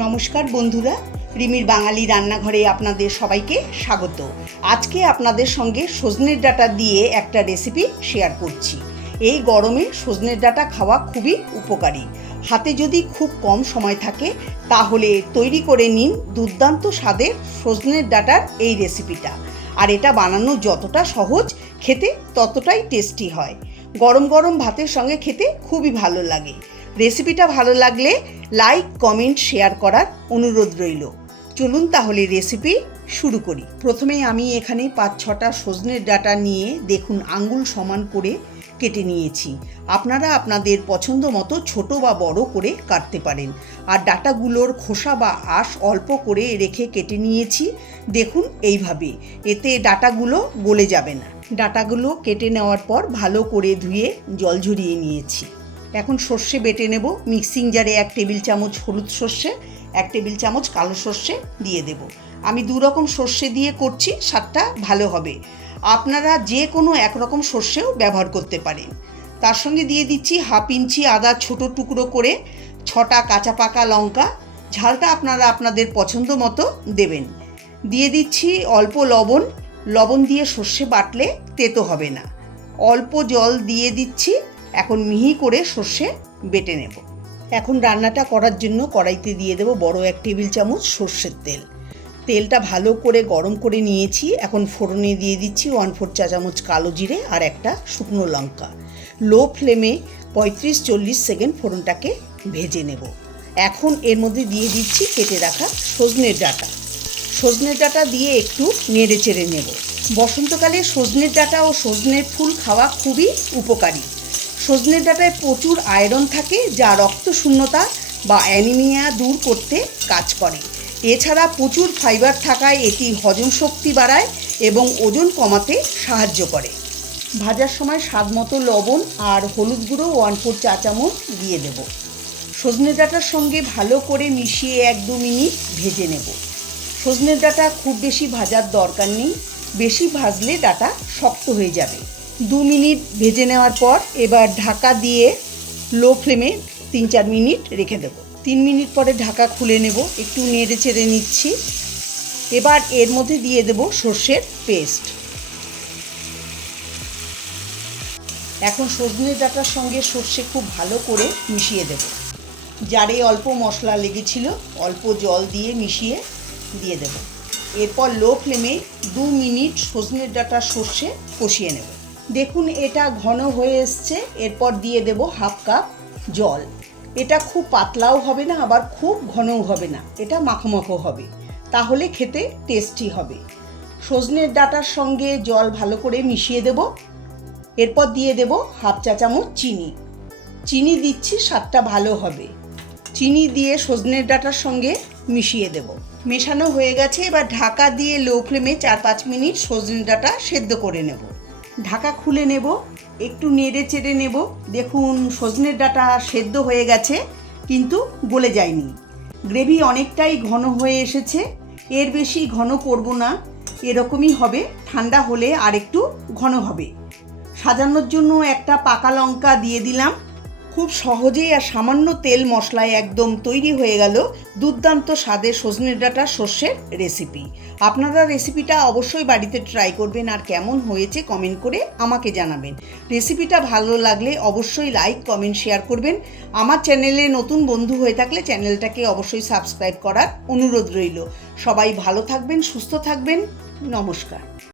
নমস্কার বন্ধুরা, রিমির বাঙালি রান্নাঘরে আপনাদের সবাইকে স্বাগত। আজকে আপনাদের সঙ্গে সজনের ডাঁটা দিয়ে একটা রেসিপি শেয়ার করছি। এই গরমে সজনের ডাঁটা খাওয়া খুবই উপকারী। হাতে যদি খুব কম সময় থাকে তাহলে তৈরি করে নিন দুর্দান্ত স্বাদের সজনের ডাঁটার এই রেসিপিটা। আর এটা বানানো যতটা সহজ, খেতে ততটাই টেস্টি হয়। গরম গরম ভাতের সঙ্গে খেতে খুবই ভালো লাগে। রেসিপিটা ভালো লাগলে লাইক, কমেন্ট, শেয়ার করার অনুরোধ রইল। চলুন তাহলে রেসিপি শুরু করি। প্রথমেই আমি এখানে 5-6টা সজনের ডাঁটা নিয়ে দেখুন আঙ্গুল সমান করে কেটে নিয়েছি। আপনারা আপনাদের পছন্দ মতো ছোট বা বড় করে কাটতে পারেন। আর ডাঁটাগুলোর খোসা বা আঁশ অল্প করে রেখে কেটে নিয়েছি। দেখুন এইভাবে, এতে ডাঁটাগুলো গলে যাবে না। ডাঁটাগুলো কেটে নেওয়ার পর ভালো করে ধুয়ে জল ঝরিয়ে নিয়েছি। এখন সর্ষে বেটে নেব। মিক্সিং জারে 1 টেবিল চামচ হলুদ সর্ষে, 1 টেবিল চামচ কালো সর্ষে দিয়ে দেব। আমি 2 রকম সর্ষে দিয়ে করছি, স্বাদটা ভালো হবে। আপনারা যে কোনো একরকম সর্ষেও ব্যবহার করতে পারেন। তার সঙ্গে দিয়ে দিচ্ছি 1/2 ইঞ্চি আদা ছোট টুকরো করে, 6টা কাঁচা পাকা লঙ্কা। ঝালটা আপনারা আপনাদের পছন্দ মতো দেবেন। দিয়ে দিচ্ছি অল্প লবণ। লবণ দিয়ে সর্ষে বাটলে তেতো হবে না। অল্প জল দিয়ে দিচ্ছি। এখন মিহি করে সর্ষে বেটে নেব। এখন রান্নাটা করার জন্য কড়াইতে দিয়ে দেব বড় 1 টেবিল চামচ সর্ষের তেল। তেলটা ভালো করে গরম করে নিয়েছি। এখন ফোড়নে দিয়ে দিচ্ছি 1/4 চা চামচ কালো জিরে আর একটা শুকনো লঙ্কা। লো ফ্লেমে 35-40 সেকেন্ড ফোড়নটাকে ভেজে নেব। এখন এর মধ্যে দিয়ে দিচ্ছি কেটে রাখা সজনের ডাঁটা। সজনের ডাঁটা দিয়ে একটু নেড়ে চেড়ে নেব। বসন্তকালে সজনের ডাঁটা ও সজনের ফুল খাওয়া খুবই উপকারী। সজনের ডাঁটায় প্রচুর আয়রন থাকে, যা রক্তশূন্যতা বা অ্যানিমিয়া দূর করতে কাজ করে। এছাড়া প্রচুর ফাইবার থাকায় এটি হজম শক্তি বাড়ায় এবং ওজন কমাতে সাহায্য করে। ভাজার সময় স্বাদ মতো লবণ আর হলুদ গুঁড়ো 1/4 চা চামচ দিয়ে দেব। সজনের ডাঁটার সঙ্গে ভালো করে মিশিয়ে 1-2 মিনিট ভেজে নেব। সজনের ডাঁটা খুব বেশি ভাজার দরকার নেই, বেশি ভাজলে ডাঁটা শক্ত হয়ে যাবে। 2 মিনিট ভেজে নেওয়ার পর এবার ঢাকা দিয়ে লো ফ্লেমে 3-4 মিনিট রেখে দেব। 3 মিনিট পরে ঢাকা খুলে নেব। একটু নেড়ে চেড়ে নিচ্ছি। এবার এর মধ্যে দিয়ে দেব সর্ষের পেস্ট। এখন সজনে ডাঁটার সঙ্গে সর্ষে খুব ভালো করে মিশিয়ে দেব। জারে অল্প মশলা লেগেছিল, অল্প জল দিয়ে মিশিয়ে দিয়ে দেব। এরপর লো ফ্লেমে 2 মিনিট সজনে ডাঁটা সর্ষে কষিয়ে নেব। দেখুন এটা ঘন হয়ে এসছে। এরপর দিয়ে দেব 1/2 কাপ জল। এটা খুব পাতলাও হবে না, আবার খুব ঘনও হবে না। এটা মাখো মাখো হবে, তাহলে খেতে টেস্টি হবে। সজনের ডাঁটার সঙ্গে জল ভালো করে মিশিয়ে দেব। এরপর দিয়ে দেব 1/2 চা চামচ চিনি। চিনি দিচ্ছি, স্বাদটা ভালো হবে। চিনি দিয়ে সজনের ডাঁটার সঙ্গে মিশিয়ে দেব। মেশানো হয়ে গেছে। এবার ঢাকা দিয়ে লো ফ্লেমে 4-5 মিনিট সজনের ডাঁটা সেদ্ধ করে নেব। ঢাকা খুলে নেব, একটু নেড়ে চেড়ে নেব। দেখুন সজনের ডাঁটা সেদ্ধ হয়ে গেছে, কিন্তু গলে যায়নি। গ্রেভি অনেকটাই ঘন হয়ে এসেছে। এর বেশি ঘন করব না, এরকমই হবে। ঠান্ডা হলে আর একটু ঘন হবে। সাজানোর জন্য একটা পাকা লঙ্কা দিয়ে দিলাম। খুব সহজেই আর সামান্য তেল মশলায় একদম তৈরি হয়ে গেল দুর্দান্ত স্বাদের সজনের ডাঁটা সর্ষের রেসিপি। আপনারা রেসিপিটা অবশ্যই বাড়িতে ট্রাই করবেন আর কেমন হয়েছে কমেন্ট করে আমাকে জানাবেন। রেসিপিটা ভালো লাগলে অবশ্যই লাইক, কমেন্ট, শেয়ার করবেন। আমার চ্যানেলে নতুন বন্ধু হয়ে থাকলে চ্যানেলটাকে অবশ্যই সাবস্ক্রাইব করার অনুরোধ রইল। সবাই ভালো থাকবেন, সুস্থ থাকবেন। নমস্কার।